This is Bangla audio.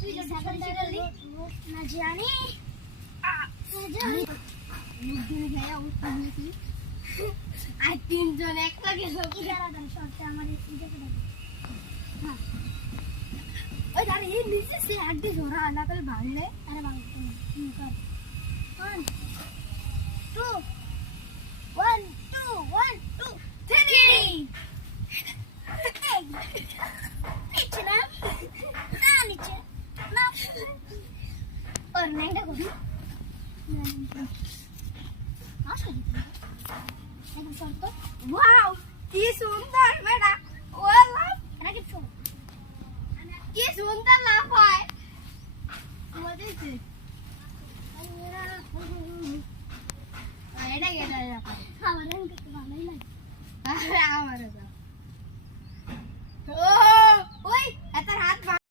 তুই যে সাগর দিলি না জানি আর তিনজন একটা গেল কি জানা শর্টে আমার এই দেখে হ্যাঁ ওই দাঁড়ি এই নিচে সে হাড্ডি ধরা না তাহলে ভাঙলে আরে ভাঙ কর 1 2 1 2 1 2 3 নিচে না না নিচে না और नहीं देखो वाओ কি সুন্দর বেটা ওলা এটা কি সুন্দর কি সুন্দর লাভ হয় মজেছে এটা গেল আমার রং দেখতে ভালোই লাগে আমারও